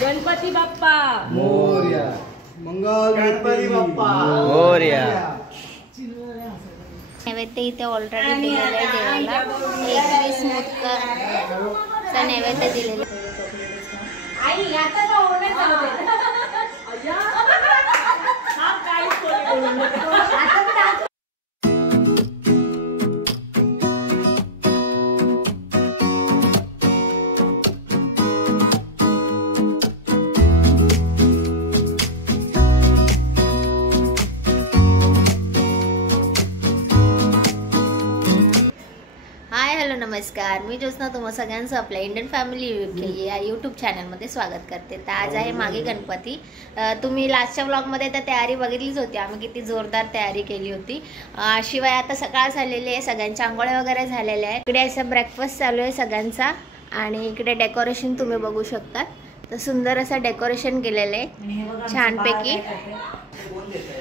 गणपती बाप्पा मोरया, मंगल गणपती बाप्पा मोरया। नैवेद्य इथे ऑलरेडी दिलेला आहे देवाला. 21 मोदकाचा नैवेद्य दिलेला आई आता का ओरडत जाते अय्या हा काय नमस्कार, मी ज्योत्स्ना तुम्हा सगळ्यांचं आपल्या इंडियन फॅमिली या यूट्यूब चॅनलमध्ये स्वागत करते. तर आज आहे मागे गणपती. तुम्ही लास्टच्या व्लॉगमध्ये तर तयारी बघितलीच होती, आम्ही किती जोरदार तयारी केली होती. शिवाय आता सकाळ झालेली आहे, सगळ्यांच्या आंघोळ्या वगैरे झालेल्या आहेत. इकडे असं ब्रेकफास्ट चालू आहे सगळ्यांचा आणि इकडे डेकोरेशन तुम्ही बघू शकता. तर सुंदर असं डेकोरेशन केलेलं आहे छानपैकी.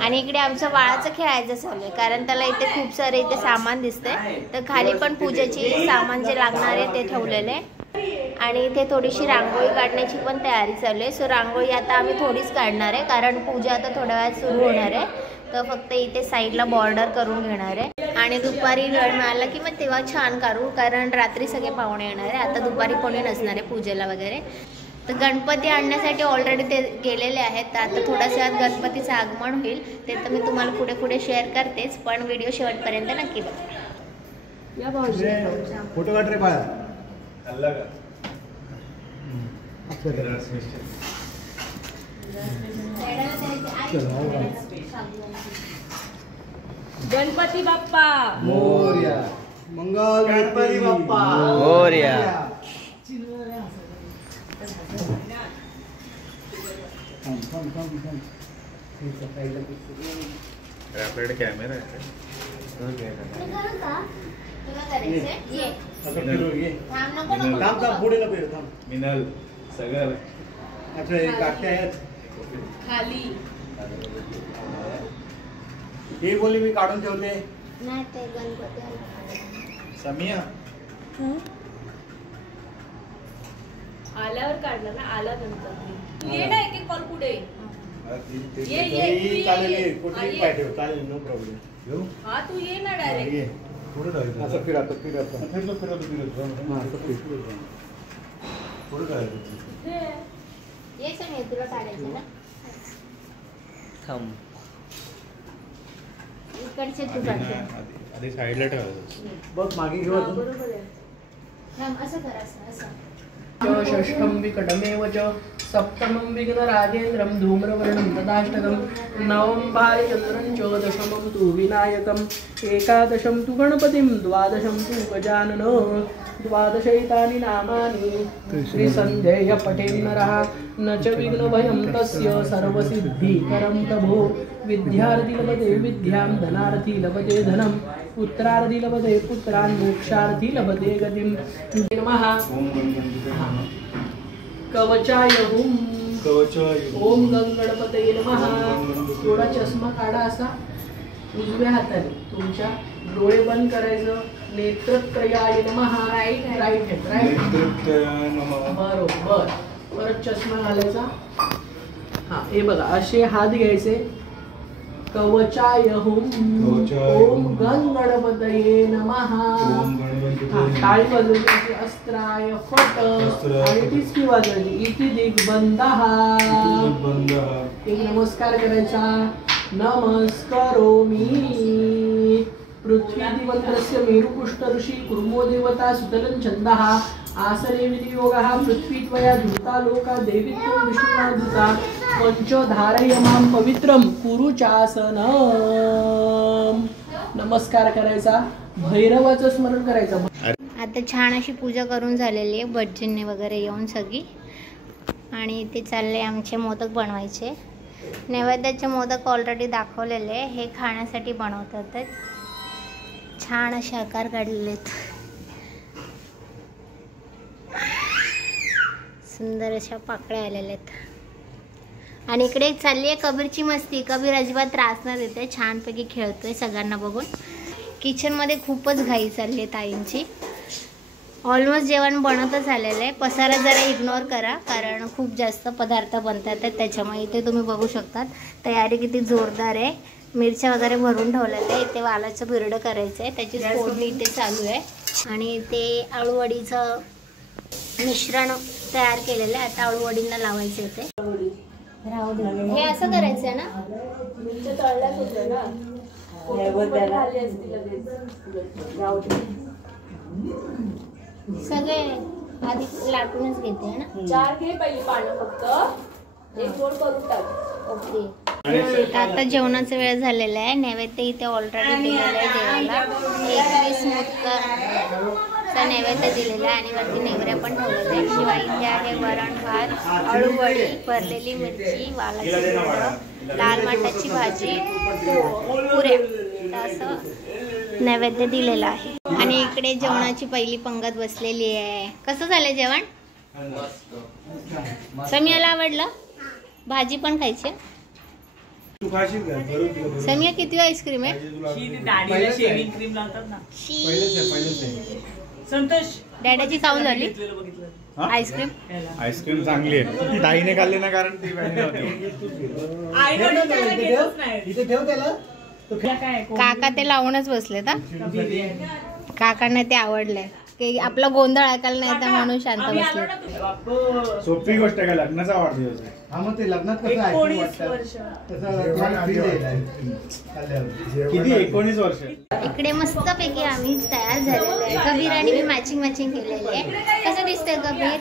आणि इकडे आमचं बाळाचं खेळायचं चालू आहे, कारण त्याला इथे खूप सारे इथे सामान दिसतंय. तर खाली पण पूजेची सामान जे लागणार आहे ते ठेवलेले. आणि इथे थोडीशी रांगोळी काढण्याची पण तयारी चालू आहे. सो रांगोळी आता आम्ही थोडीच काढणार आहे, कारण पूजा आता थोड्या वेळात सुरू होणार आहे. तर फक्त इथे साईडला बॉर्डर करून घेणार आहे. आणि दुपारी वेळ मिळाला की मग तेव्हा छान काढू, कारण रात्री सगळे पाहुणे येणार आहे. आता दुपारी कोणी नसणार आहे पूजेला वगैरे. तर गणपती आणण्यासाठी ऑलरेडी ते गेलेले आहेत. तर आता थोड्याच वेळात गणपतीचं आगमन होईल, ते तर मी तुम्हाला पुढे पुढे शेअर करतेच, पण व्हिडिओ शेवटपर्यंत नक्की बघा. या भाऊजी फोटो काढ रे बाळा. गणपती बाप्पा मोरया, मंगल गणपती बाप्पा मोरया. आपल्याकडे कॅमेरा आहे. मिनल सगळं खाली हे बोलली मी काढून ठेवते. नाही ते गणपती समिया आल्यावर काढलं ना, आल्यानंतर ये ना एक एक कॉल पुढे चालेल, कुठेही पाय ठेव, चालेल, नो प्रॉब्लेम. हा तू ये ना डायरेक्ट. असं फिरत पुढे काय ये सर तुला काढायचं ना. थांब. इकडचे तू काढते. आधी साईडला ठेवायचं. बघ मागे घेऊ अजून. बरोबर आहे. थांब, असं कर, असं. षष्ठं विकटमेव च सप्तमं विघ्नराजेन्द्रं धूम्रवर्णं तदाष्टकं नवं भार्यचन्द्रं च दशमं तु विनायकम् एकादशं तु गणपतिं द्वादशं तु गजाननं द्वादशैतानि नामानि त्रिसन्ध्येय पठेन् नरः न च विघ्नभयं तस्य सर्वसिद्धिकरं प्रभो विद्यार्थी लभते विद्यां धनार्थी लभते धनं पुत्रार्थी लभते पुत्रान् मोक्षार्थी लभते गतिं. नमः. कवचाय हुम ओम गणपतये नमः. थोडा चष्मा काढा असा उजव्या हाताने, तुमच्या डोळे बंद करायचं. नेत्रत्रयाय नमः. राईट बरोबर. परत चष्मा घालायचा. हा, हे बघा असे हात घ्यायचे. कवचाय हुम ओम गणपतये नमः. टाळी वाजवायची. अस्त्राय फट आणि टिचकी वाजवायची. इति दिग्बंधः. एक नमस्कार करायचा. नमस्करोमि. पृथ्वी दिवंतरस्य मेरुपुष्ट ऋषी कुर्मो देवता सुतलं छन्दः आसने विनियोगः पृथ्वी त्वया धृता लोका देवीत्वं विष्णुना धृता पंचधारयमां पवित्रं कुरु चासनं. नमस्कार करायचा. भैरवाचं स्मरण करायचं. आता छान अशी पूजा करून झालेली आहे, भटजींनी वगैरे येऊन सगळी. आणि इथे चालले आमचे मोदक बनवायचे. नैवेद्याचे मोदक ऑलरेडी दाखवलेले, हे खाण्यासाठी बनवतात. छान असे आकार काढलेले आहेत, सुंदर अशा पाकळ्या आलेल्या आहेत. आणि इकडे चालली आहे कबीरची मस्ती. कबीर अजिबात त्रास न देते, छानपैकी खेळतोय सगळ्यांना बघून. किचनमध्ये खूपच घाई चालली आहे ताईंची. ऑलमोस्ट जेवण बनवतच आलेलं आहे. पसारा जरा इग्नोर करा कारण खूप जास्त पदार्थ बनतात त्याच्यामुळे. इथे तुम्ही बघू शकतात तयारी किती जोरदार आहे. मिरच्या वगैरे भरून ठेवलेल्या आहे. इथे वालाचं बिरडं करायचं आहे, त्याची फोडणी इथे चालू आहे. आणि इथे आळूवडीचं मिश्रण तयार केलेलं आहे. आता आळूवडींना लावायचं इथे. राहू दे, हे असं करायचं आहे ना. मिरच्या तळल्याच होत्या ना, खाली असती लगेच. राहू दे. सगळे आधी लाटूनच घेते है ना. 4 घे पहिली पानं, फक्त एक गोड करून टाक. ओके. आता जेवणाचा वेळ झालेला आहे. नैवेद्य इथे ऑलरेडी दिलेला आहे देवाला. 21 मोदकाचा नैवेद्य दिलेला आहे आणि वरती नेवऱ्या पण ठेवलेल्या आहे. शिवाय इथे आहे वरण भात, अळूवडी, भरलेली मिरची, वालाची बिरडं, लाल माठाची भाजी, पुऱ्या, असं नैवेद्य दिलेला आहे. आणि इकडे जेवणाची पहिली पंगत बसलेली आहे. कसं झालं जेवण? समियाला आवडलं? भाजी पण खायची. समिया किती आईस्क्रीम आहे? संतोष डॅडाची चावू झाली आईस्क्रीम. आईस्क्रीम चांगली आहे. ताईने खाल्ली ना कारण ती इथे ठेव त्याला. काका ते लावूनच बसले का? काकांना ते आवडलंय की आपला गोंधळ ऐकायला नाही तर म्हणून शांत बसले. सोपी गोष्ट आहे का लग्नाचा वाढदिवस आहे. हा मग ते लग्नात कसं आहे किती 19 वर्ष. इकडे मस्तपैकी आम्ही तयार झालेलो आहे. कबीर आणि मी मॅचिंग केलेली आहे. कसं दिसतंय कबीर?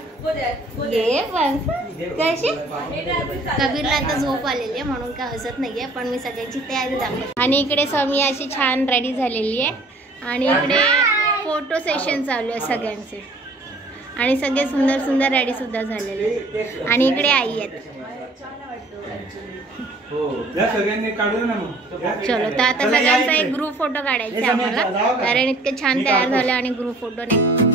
ये पण कशी कबीरला आता झोप आलेली आहे म्हणून काय हसत नाहीये, पण मी सगळ्यांची तयारी दाखवते. आणि इकडे समिया अशी छान रेडी झालेली आहे. आणि इकडे फोटो सेशन चालू आहे सगळ्यांचे. आणि सगळे सुंदर सुंदर रेडी सुद्धा झालेले. आणि इकडे आई आहेत. चलो तर आता सगळ्यांचा एक ग्रुप फोटो काढायचा आम्हाला कारण इतके छान तयार झाले आणि ग्रुप फोटो नाही.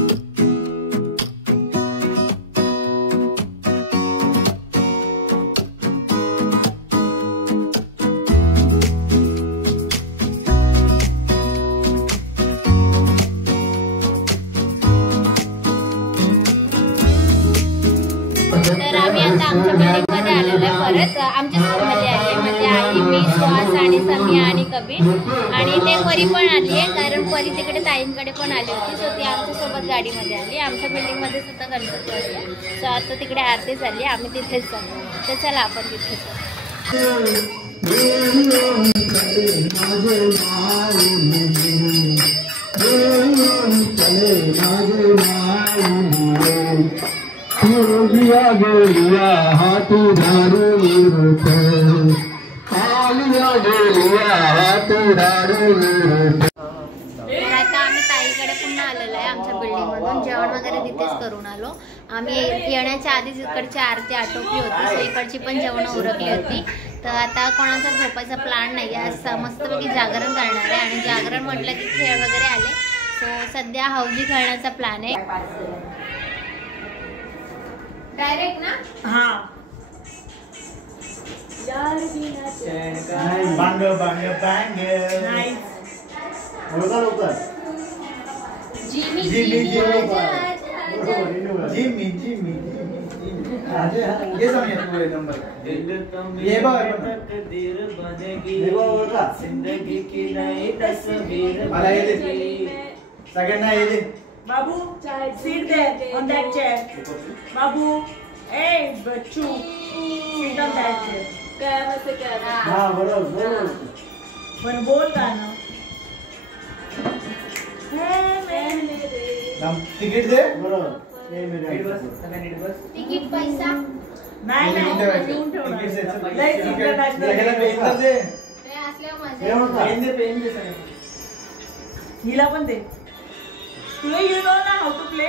तर आम्ही आता आमच्या बिल्डिंगमध्ये आलेलो आहे. परत आमच्या स्कूलमध्ये आली आहे. म्हणजे आई, मी, सुहास आणि समिया आणि कबीर. आणि ते परी पण आली आहे कारण परी तिकडे ताईंकडे पण आली होती. सो ती आमच्यासोबत गाडीमध्ये आली. आमच्या बिल्डिंगमध्ये सुद्धा गणपती असतो. सो आता तिकडे आरती झाली, आम्ही तिथेच चाललो. तर चला आपण तिथेच गोलिया हाथ धारू तर आता आम्ही ताईकडे पुन्हा आलेलो आहे. आमच्या बिल्डिंगमधून जेवण वगैरे तिथेच करून आलो. आम्ही येण्याच्या आधीच इकडची आरती आटोपली होती. सो इकडची पण जेवण उरकली होती. तर आता कोणाचा झोपायचा प्लॅन नाही आहे. आज मस्तपैकी जागरण करणार आहे. आणि जागरण म्हटलं की खेळ वगैरे आले. सो सध्या हौजी खेळण्याचा प्लॅन आहे. डायरेक्ट ना बांग बांग बांग जिमी जिमी जिमी जिमी ये समझ पूरे नंबर ये जिंदगी की नई तस्वीर मला ये दे सगळ्यांना ये दे. बाबू sit there on that chair. Babu A Bachchu sit on that chair. काय म्हणते काय? हां बरोबर पण बोल गाणं. तिकीट दे. बरोबर तिकीट पैसा नाही घेऊन ठेवणार. लय इंटरनॅशनल दे. हिला पण दे. तुला यू नो ना how to play.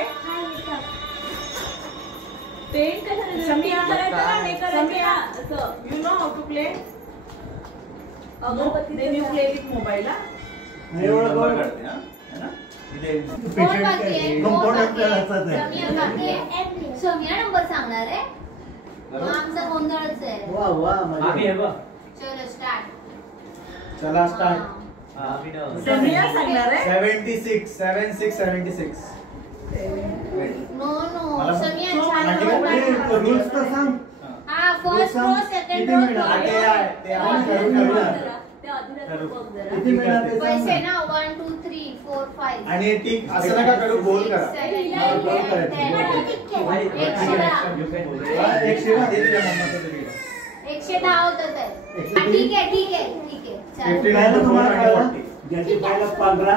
Samiya you know how to play. Then you play with mobile. Samiya number सांगणार आहे. आमचा गोंधळच आहे. चलो स्टार्ट. चला स्टार्ट. समिया सांगणार आहे. 76 76 76 नो नो मला- समीया रूल्स तर सांग. हा फर्स्ट रो सेकंड किती रो मिळणार? ते आपण ठरवून ठेवूया. किती मिळणार ते सांग पैसे ना. ना 1 2 3 4 5 आणि टिक असं नका करू, गोल करा. गोल करायचं. 110 होतं तर ठीक आहे ठीक आहे ठीक आहे चालेल. 59 to 440. ज्याची पहिला 15,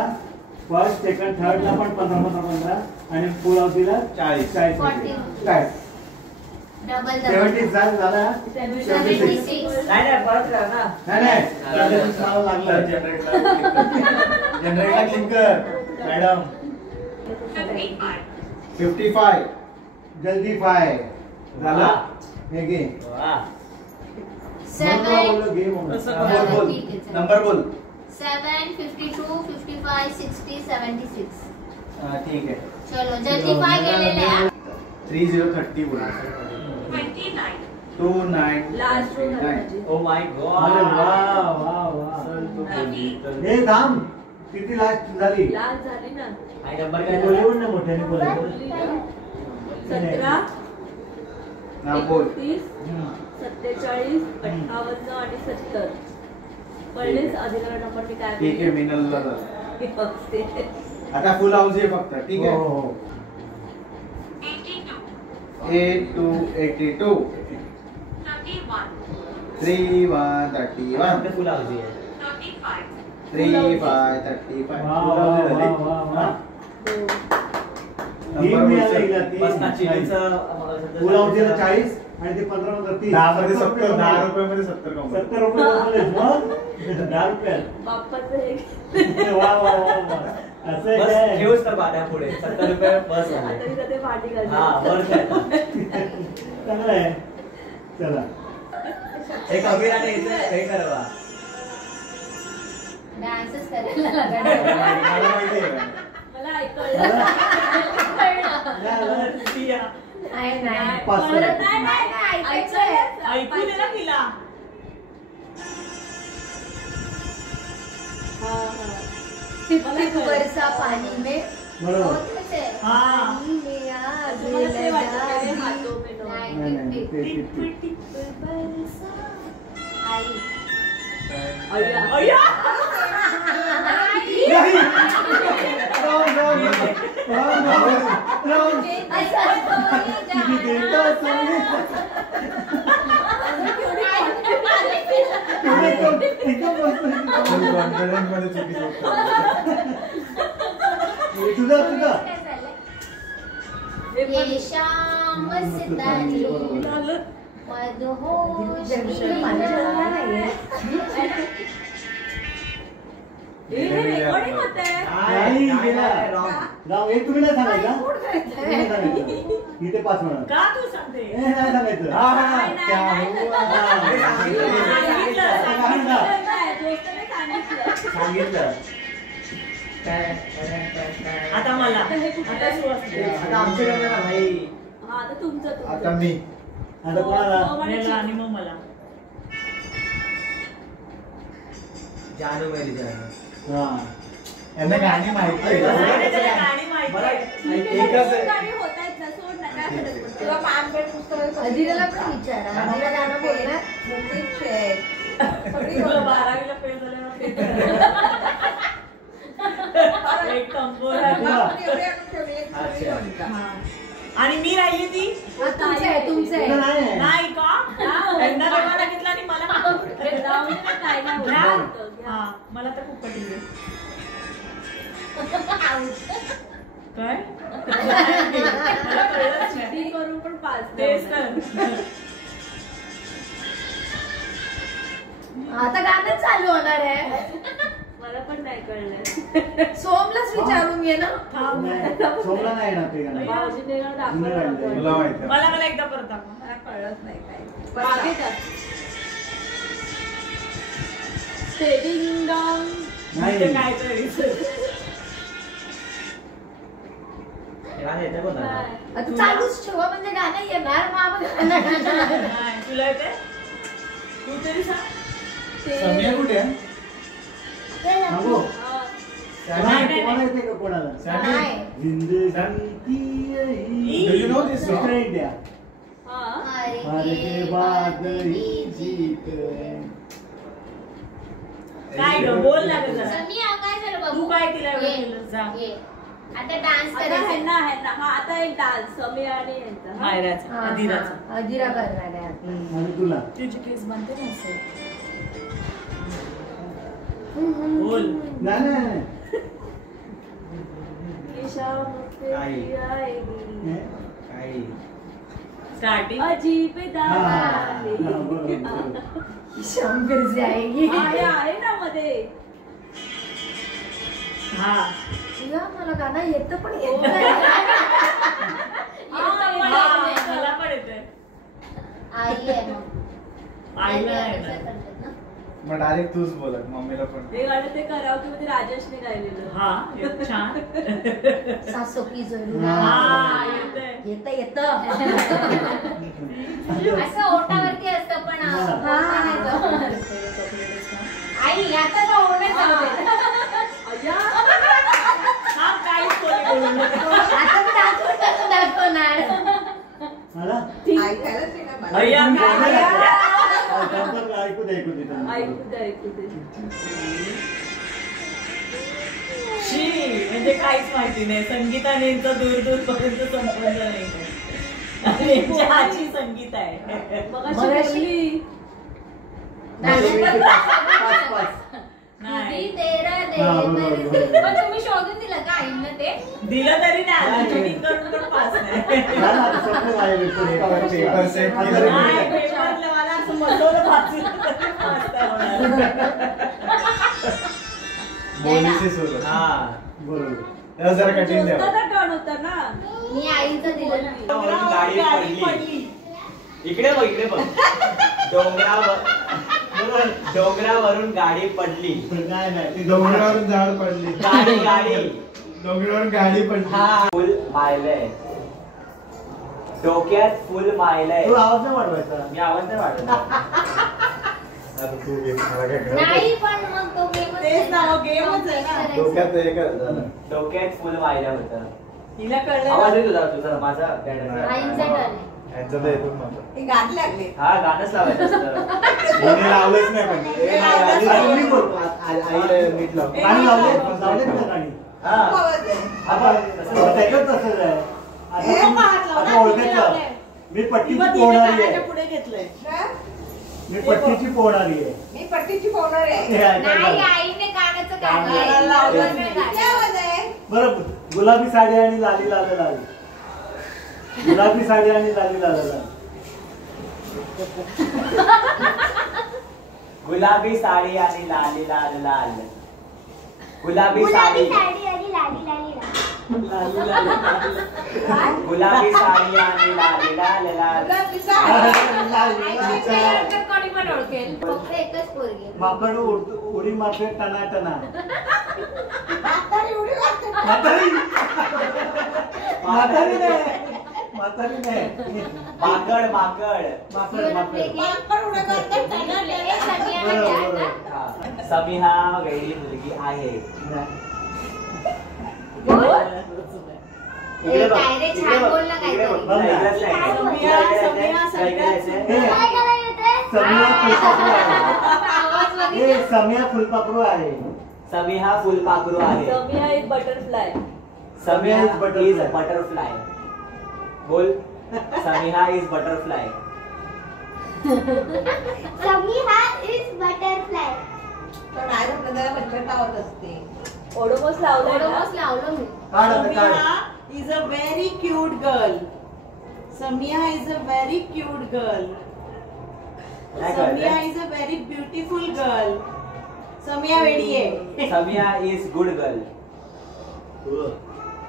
फर्स्ट सेकंड थर्डला पण 15 आणि फुल हाऊसीला 40. 40. काय डबल 70 झाला. 76 नाही परत करा ना. नाही 76 मला लागलं. जनरेटला क्लिक कर मॅडम. 55 जल्दी 5 झाला. हे घे. 7 बोल नंबर बोल. 7 52 55 60 76 ठीक आहे. चलो जल्दी 5 गेलेले आहे 3030 बोल. 29 लास्ट रो ओ माय अरे वा वा वा. हे थांब, किती लास्ट झाली? लास्ट झाली ना. नंबर बॉलिवूड ना मोठ्याने बोलायचं. 17 ना बोल. 31 47 58 आणि 70 कळलेच अधिकार नंबर मी काय ठीक आहे. मिनलला झालं. बघते. आता फुल हाऊस आहे फक्त. ठीक आहे. हो. 82 31 फुल हाऊस आहे 35 वा वा वा वा. नंबर मिळाला हिला, तीन. बस ना चिलीचं फुल हाऊसीला 40 आणि ते 15 मध्ये 30. 10 मध्ये 70, 10 रुपयामध्ये 70 कमावले. 70 रुपये कमवले. मग 10 रुपयात. बाप्पाचं हे वा वा वा वा. असं आहे बस काय? घेऊच तर बाट्या पुढे 70 रुपये बस आता झाले. मी जाते भांडी हा वर घालते. काय चांगलं आहे. चला. एक अभिराने हे करवा डान्सच करायला लागणार मला माहिती आहे. मला ऐकलं. आहे नाही पाच परत मिनिट. नाही, ऐकायचं. ऐकू दे ना तिला. हा, हा. टिप बरसा पानी में बरोबर. होतच आहे. हा. पानी में आग मला ते वाटतं लगा की दी. हातो पे नो. नाही, नाही, नाही, टिप, ते टिप. Tip, tip. आई. अय्या, अय्या. कॉन्फिडन्स मध्ये चुकीचं होतं. तुझा ये शाम सितारी मदहोश हे रेकॉर्डिंग होतंय. नाही गेला. राव, एक तुम्ही नाही सांगायचा. तुम्ही नाही सांगायचं. इथे 5 म्हणा. का तू सांगते? हे नाही सांगायचं. हा, हा, नाही, नाही, क्या नाही. हुआ? सांगितलं. आता मला आता सुवासिनी. आता आमच्याकडे ना भाई हा आता तुमचं आता मी. आता कोणाला? आणि मग मला जानू मेरी जानू. हा. यांना गाणी माहिती आहे. गाणी माहिती मला आहे. एकच आहे. गाणी होतायत ना, सोड ना, काय फरक पडतो? अधिराला पण विचारा अधिरा गाणं बोलणार तुला 12वीला फेल झाल्यावर ते एक कंपोज आणि मी राहिली ती तुमचं आहे तुमचं आहे तुला नाही आहे. नाही का एकदा देवाला घेतला आणि मला काय नाही बोलत. हा मला तर खूप कठीण आहे. काय मला कळलंच नाही. करून पण 5 तेच तर. आता गाणं चालू होणार आहे मला पण नाही कळलंय. सोमलाच विचारून घे ना थांब. नाही, सोमला नाही येणार ते गाणं. भाऊजीने ना दाखवलं नाही, होतं. तुला माहिती आहे. मला एकदा परत दाखव. मला कळत नाही काय मागे टाक. ते डिंग डॉंग. नाही. ते काय तरी. गाणं येतं कोणाला? आता चालूच ठेवा म्हणजे गाणं येणार मग आम्ही गाणं गाणार. नाही, तुला येते? तू तरी सांग. समीया कुठे आहे? थांबू. हा. तुम्हाला येते का कोणाला? नाही. Do you know this song? India मर के बाद ही जीत. काय ग बोल ना ग जरा. समिया काय झालं बाबू? तू काय तिला एवढं केलं? जा. ये. आता डान्स आता करायचा. ह्यांना ह्यांना हा आता एक डान्स समीर आणि यांचा मायराचा अधीराचा. अधीरा करणार आहे. आणि तुला तुझी केस बनते ना असं. बोल. नाही नाही आई आएगी. काही स्टार्टिंग अजीब शाम फिर से आएगी. आहे ना मध्ये. हा या मला गाणं येतं पण येत नाही. मला पण येते. आई आहे मग. आईला आहे ना. मग डायरेक्ट तूच बोलत मम्मीला पण. ते गाणं ते करावं मध्ये राजेशने गायलेलं. हा छान. सासू की जरूर. हा येतंय. येतं असं ओटावरती असतं पण म्हणायचं. आई आता तर ओढच हा काहीच कोणी बोलू नका. आता मी दाखवणार. मला अय्या काय ऐकू दे ऐकू दे ऐकू दे ऐकू दे. शी म्हणजे काहीच माहिती नाही. संगीताने यांचं दूर दूर पर्यंत संबंध नाही. आणि यांची आजी संगीत आहे. मगाशी नाही पण तुम्ही शोधून दिलं का आईनं ते? दिलं तरी नाही. चेकिंग करून पण पास नाही. नाही, पेपरला मला असं मधलं वाचलं तरी पास नाही होणार. बोलीचे सोबत. हा बरोबर. त्याला जरा कठीण द्यावं. होता टर्न होता ना. मी आईचं दिलं ना. गाडी पडली. इकडे बघ डोंगरावरून गाडी पडली. नाही नाही ती डोंगरावरून झाड पडली. गाडी डोंगरावरून गाडी पडली. फुल मायलंय. डोक्यात फुल मायलंय. तू आवाज नाही वाढवायचा. मी आवाज नाही वाटत. आता तू घे, मला काय कळत नाही पण मग तो गेम तेच ना, गेमच आहे ना. नाही. डोक्यात एकच झालं. डोक्यात फुल मायलं होतं. हिला कळलं आवाज ना. येतो तुझा माझा आईचं टर्न आहे. यांचं तर येतच नव्हतं. हा गाणंच लावायचं असतं. हिने लावलंच नाही पण. आणि मी बोलतो. आईला मीठ लाव. गाणी लावले का गाणी? आता त्याच्यात तसंच आहे. आता ओळखायचं. मी पट्टीची पोहणारी आहे. पुढे घेतलंय. मी पट्टीची पोहणारी आहे. नाही आईने गाण्याचं काढलं. बरं गुलाबी साडी आणि लाली लाल लाल. गुलाबी साडी आणि लाली लाल लाल. गुलाबी साडी आणि लाली लाल लाल. गुलाबी साडी आणि लाली लाली गुलाबी साडी आणि लाली लाल लाल. कोणी पण ओळखेल. फक्त एकच पोरगी. माकड उडी मारते टना टना. म्हातारी नाही. माकड माकड. समिहा वेडी मुलगी आहे. इकडे बघ. डायरेक्ट इकडे छान बघ. बोल ना इकडे बघ. काहीतरी. नाही, इकडेच नाही. समिया फुलपाखरू आहे. समिहा फुलपाखरू आहे. समिया एक बटरफ्लाय. Samiha is butterfly. बोल. Samiha is butterfly. Samiha is butterfly. Odomos लावलंय ना? ओडोमोस लावलं मी. Samiha is a very cute girl. Samiha is a very cute girl. काय Samiha कळतंय? is a very beautiful girl. Samiha वेडी आहे. समिहा इज गुड गर्ल.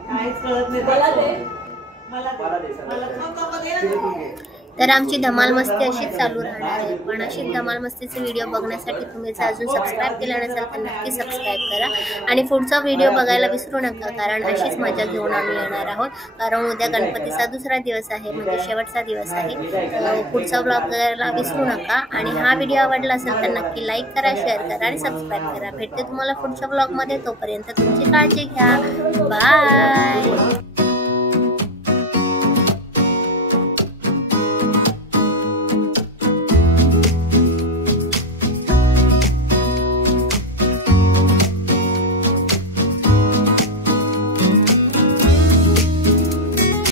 काहीच कळत नाही. मला दे. मला दे, मला सगळं. दे ना. तर आमची धमाल मस्ती अशीच चालू राहणार आहे. पण अशीच धमाल मस्तीचे व्हिडिओ बघण्यासाठी तुम्ही जर अजून सबस्क्राईब केलं नसेल तर नक्की सबस्क्राईब करा आणि पुढचा व्हिडिओ बघायला विसरू नका, कारण अशीच मजा घेऊन आम्ही येणार आहोत. कारण उद्या गणपतीचा दुसरा दिवस आहे, म्हणजे शेवटचा दिवस आहे. पुढचा व्लॉग बघायला विसरू नका आणि हा व्हिडिओ आवडला असेल तर नक्की लाईक करा, शेअर करा आणि सबस्क्राईब करा. भेटते तुम्हाला पुढच्या व्लॉगमध्ये. तोपर्यंत तुमची काळजी घ्या. बाय.